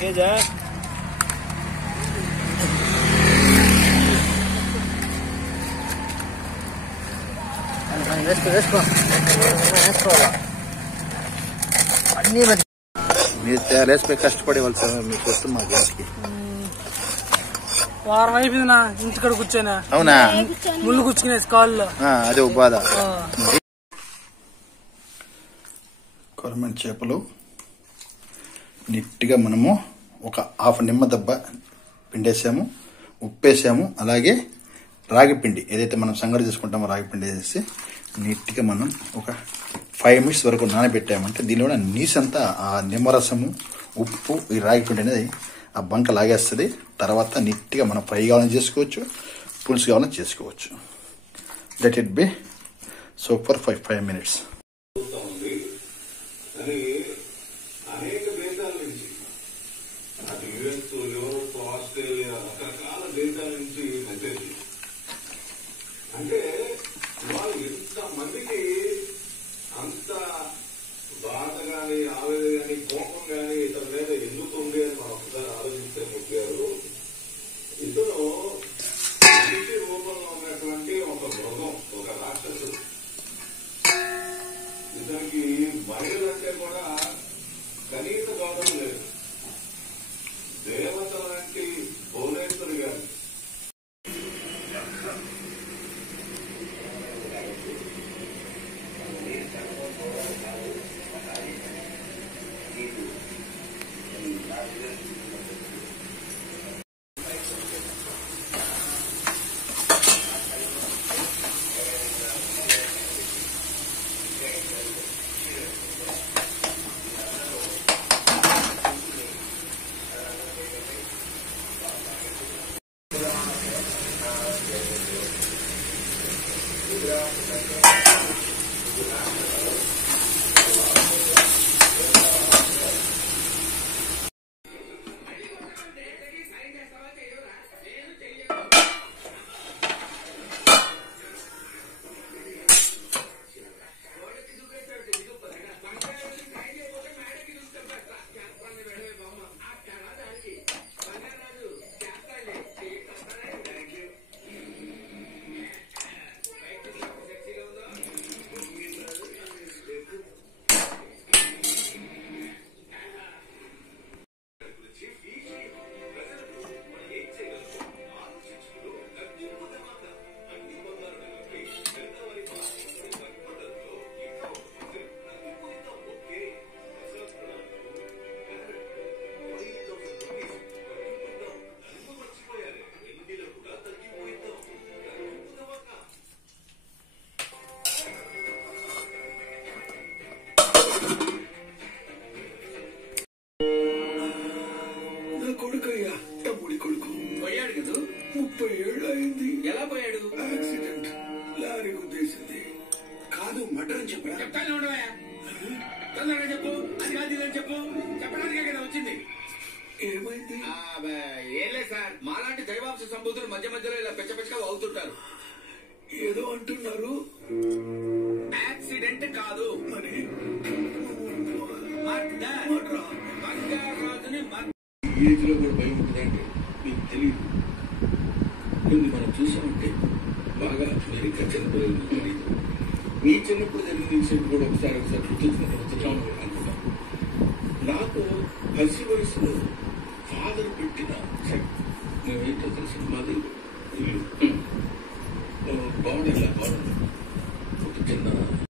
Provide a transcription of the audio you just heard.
కేజా అన్నీ మీరు తయారేసిపోయి కష్టపడేవాళ్ళు సార్ మీకు వస్తుంది మా గ్యాస్కి. వారం అయిపోయిందినా ఇంటికాడ కూర్చోనా. అవునా? ముళ్ళు కూర్చుకునేసి కాళ్ళు. అదే ఒక బాధ. కొరమేను చేపలు నీట్గా మనము ఒక హాఫ్ నిమ్మ దెబ్బ పిండేసాము, ఉప్పేసాము, అలాగే రాగి పిండి ఏదైతే మనం సంగటి చేసుకుంటామో రాగి పిండి వేసేసి నీట్గా మనం ఒక 5 minutes వరకు నానబెట్టామంటే దీనిలో కూడా నీసంతా ఆ నిమ్మరసము, ఉప్పు, ఈ రాగి పిండి అనేది ఆ బంక లాగేస్తుంది. తర్వాత నీట్గా మనం ఫ్రై కావాలని చేసుకోవచ్చు, పులుసు కావాలని చేసుకోవచ్చు. Let it be super 5 minutes. అనేక దేశాల నుంచి అటు యుఎస్, యూరోప్, ఆస్ట్రేలియా రకరకాల దేశాల నుంచి మెసేజ్ అంటే వాళ్ళు ఇంతమందికి అంత బాధ కానీ ఆవేదన కానీ కోపం కానీ ఇతని మీద ఎందుకు ఉంది అని మనం ఒకసారి ఆలోచిస్తే ముఖ్యారు. ఇతను మనిషి రూపంలో ఉన్నటువంటి ఒక మృగం, ఒక రాక్షసుడు. ఇతనికి బయలంటే కూడా కనీస గౌరవం లేదు. దేవత లాంటి భువనేశ్వరి గారు కొడుకయ్యా, తమ్ముడి కొడుకు పోయాడు కదా. 30 ఏళ్ళు అయింది. ఎలా పోయాడు? యాక్సిడెంట్, లారీ గుద్దేసింది. కాదు మర్డర్ అని చెప్పా. చెప్తాను ఉండవా, తొందరగా చెప్పు. అది కాదు ఇదని చెప్పు. చెప్పడానికే కదా వచ్చింది. ఏమైంది? ఏం లేదు సార్, మాలాంటి దైవాంశ సంబూతులు మధ్య మధ్యలో ఇలా పెచ్చపెచ్చగా అవుతుంటారు. ఏదో అంటున్నారు. యాక్సిడెంట్ కాదు మరి ఏజ్ లో కూడా భయం ఉంటుందంటే మీకు తెలియదు. కొన్ని మనం చూసామంటే బాగా అమెరికా చిన్నపిల్లలు తెలియదు. మీ చిన్నప్పుడు జరిగిన ఇన్సిడెంట్ కూడా ఒకసారి గుర్తుంచుకుంటాం అనుకుంటాం. నాకు పసి వయసులో ఫాదర్ పెట్టిన మేమేంటో తెలిసిన మాది ఇల్లు గోడ ఇలా గోడ ఒక చిన్న